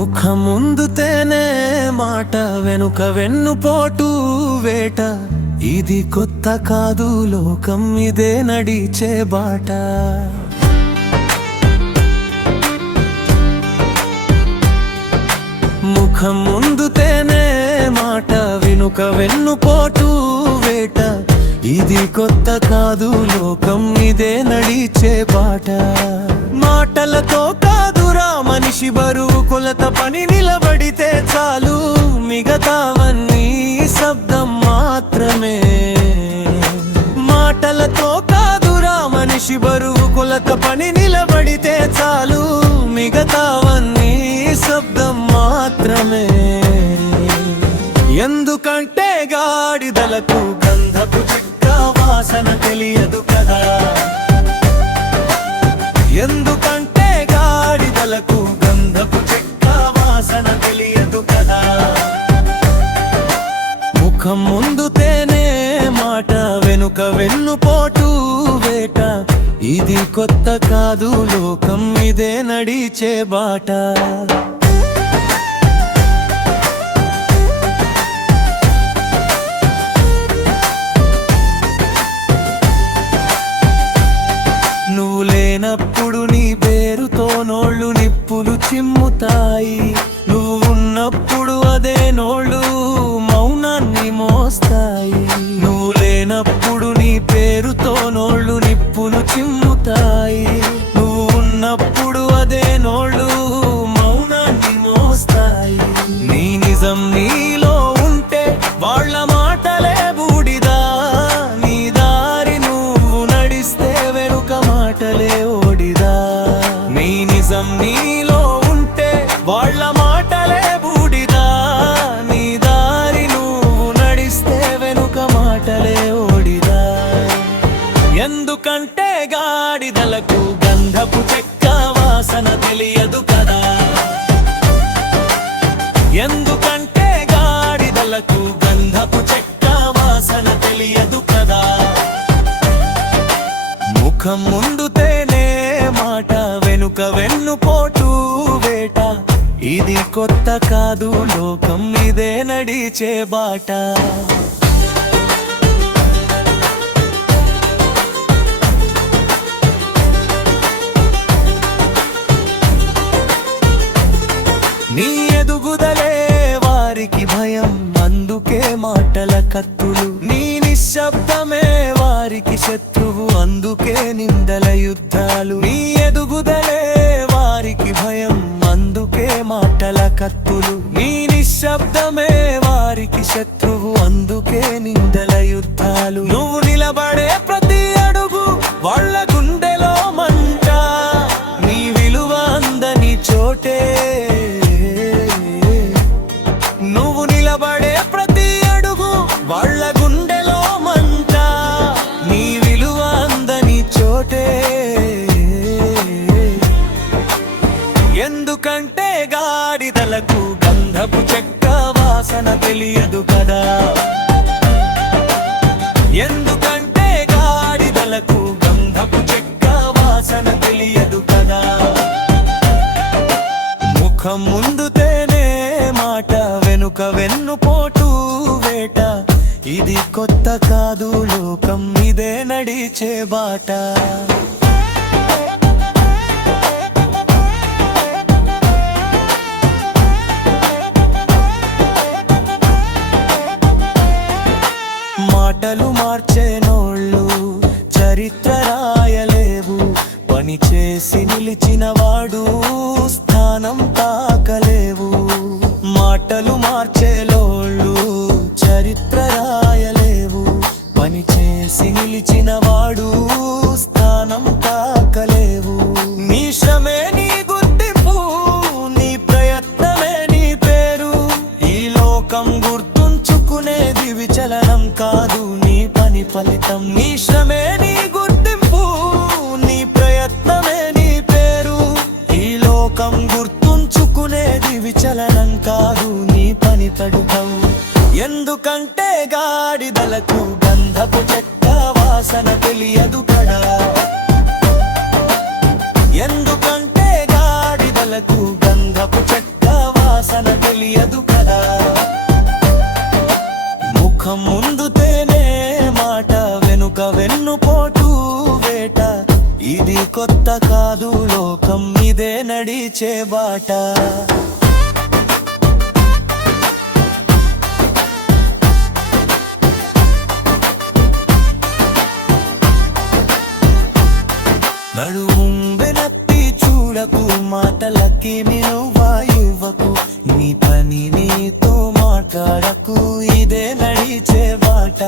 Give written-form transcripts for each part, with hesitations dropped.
ముఖముందు తేనె మాట వెనుక వెన్నుపోటు వేట ఇది కొత్త కాదు లోకం ఇదే నడిచే బాట ముఖముందు తేనె మాట వెనుక వెన్నుపోటు వేట ఇది కొత్త కాదు లోకం ఇదే నడిచే బాట మాటలతో కాదురా మనిషి బరువు కొలత పని నిలబడితే చాలు మిగతావన్నీ శబ్దం మాత్రమే మాటలతో కాదురా మనిషి బరువు కొలత పని నిలబడితే చాలు మిగతావన్నీ శబ్దం మాత్రమే ఎందుకంటే గాడిదలకు గంధపు చెక్క వాసన తెలియదు కదా ఎందుకంటే గాడిదలకు గంధపు చెక్క వాసన తెలియదు కదా ముఖం ముందు తేనె మాట వెనుక వెన్నుపోటు వేట ఇది కొత్త కాదు లోకం ఇదే నడిచే బాట నువ్వు లేనప్పుడు నీ పేరుతో నోళ్ళు నిప్పులు చిమ్ముతాయి నువ్వు ఉన్నప్పుడు అదే నోళ్ళు మౌనాన్ని మోస్తాయి నువ్వు లేనప్పుడు నీ పేరుతో నోళ్ళు నిప్పులు చిమ్ముతాయి నువ్వు ఉన్నప్పుడు అదే నోళ్ళు మౌనాన్ని మోస్తాయి నీ నిజం నీలో ఉంటే వాళ్ళ మాటలే బూడిదా నీ దారి నువ్వు నడిస్తే వెనుక మాటలే ఓడిదా నీ నిజం నీలో ఉంటే వాళ్ళ మాటలే బూడిదా నీ దారి నువ్వు నడిస్తే వెనుక మాటలే ఓడిదా ఎందుకంటే గాడిదలకు గంధపు చెక్క వాసన తెలియదు కదా ఎందుకంటే గాడిదలకు గంధపు చెక్క వాసన తెలియదు కదా ముఖం ముందు తేనె మాట వెనుక వెన్నుపోటు వేట ఇది కొత్త కాదు లోకం ఇదే నడిచే బాట నీ ఎదుగుదలే వారికి భయం అందుకే మాటల కత్తులు నీ నిశ్శబ్దమే వారికి శత్రువు అందుకే నిందల యుద్ధాలు నీ ఎదుగుదలే వారికి భయం అందుకే మాటల కత్తులు నీ నిశ్శబ్దమే వారికి శత్రువు అందుకే నిందల యుద్ధాలు నువ్వు నిలబడే ప్రతి అడుగు వాళ్ళ గుండెలో మంట నీ విలువ అందని చోటే నువ్వు నిలబడే ప్రతి అడుగు వాళ్ళ గుండెలో మంట నీ విలువ అందని చోటే ఎందుకంటే గాడిదలకు గంధపు చెక్క వాసన తెలియదు కదా ఎందుకంటే గాడిదలకు గంధపు చెక్క వాసన తెలియదు కదా ముఖం ముందు తేనె మాట వెనుక వెన్నుపోటు వేట ఇది కొత్త కాదు లోకం ఇదే నడిచే బాట మాటలు మార్చే నోళ్ళు చరిత్ర రాయలేవు పని చేసి నిలిచిన వాడు స్థానం తాకలేవు మాటలు మార్చే లోళ్ళు చరిత్ర రాయలేవు పని చేసి నిలిచిన వాడు స్థానం తాకలేవు నీ శ్రమే నీ గుర్తింపు నీ ప్రయత్నమే నీ పేరు ఈ లోకం గుర్తుంచుకునేది విచలనం కాదు నీ పని ఫలితం నీ శ్రమే నీ గుర్తింపు నీ ప్రయత్నమే నీ పేరు ఈ లోకం గుర్తుంచుకునేది ఇది కొత్త కాదు లోకం ఇదే నడిచే బాట నడుము వెనక్కి చూడకు మాటలకి విలువ ఇవ్వకు నీ పని నీతో మాట్లాడకు ఇదే నడిచే బాట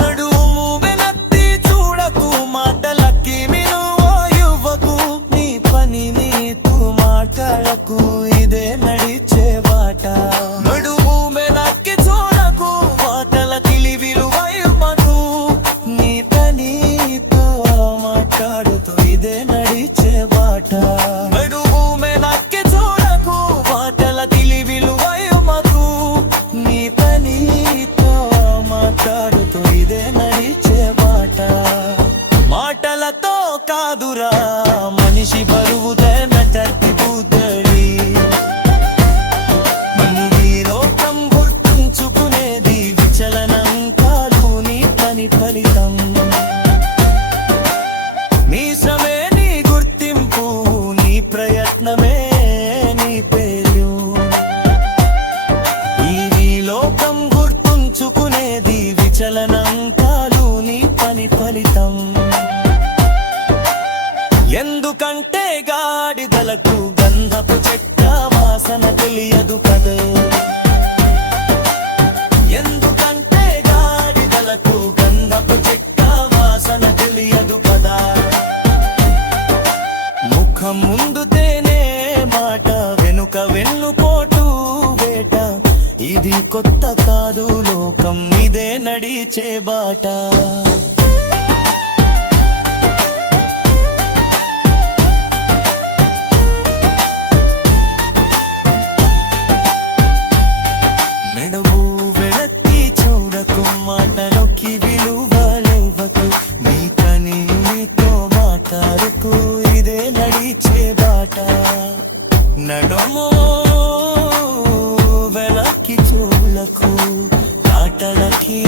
నడుము వెనక్కి చూడకు మాటలకి విలువ ఇవ్వకు నీ పని నీతో మాట్లాడకు ఇదే నడిచే బాట నడుము వెనక్కి చూడకు మాటలకి విలువ ఇవ్వకు నీ పని నీతో మాట్లాడుతూ ఇదే నడిచే బాట నడుము వెనక్కి చూడకు మాటల విలువ ఇవ్వకు నీ పని నీతో మాట్లాడుతూ ఇదే నడిచే బాట మాటలతో కాదురా మనిషి బరువుదే మెటర్తి బుద్ధడి ఈ లోకం గుర్తుంచుకునేది విచలనం కాదు నీ పని ఫలితం నీ శ్రమే నీ గుర్తింపు నీ ప్రయత్నమే నీ పేరు ఈ లోకం గుర్తుంచుకునేది విచలనం కాదు నీ పని ఫలితం ఎందుకంటే గాడిదలకు గంధపు చెక్క వాసన తెలియదు కదే ఎందుకంటే గాడిదలకు గంధపు చెక్క వాసన తెలియదు కదా ముఖం ముందు తేనే మాట వెనుక వెన్నుపోటు వేట ఇది కొత్త కాదు లోకం ఇదే నడిచే బాట నడుము వెనక్కి చూడకు మాటలోకి విలువలేవకు నీ పని నీతో మాట్లాడకు ఇదే నడిచే బాట నడుము వెనక్కి చూడకు మాటలకి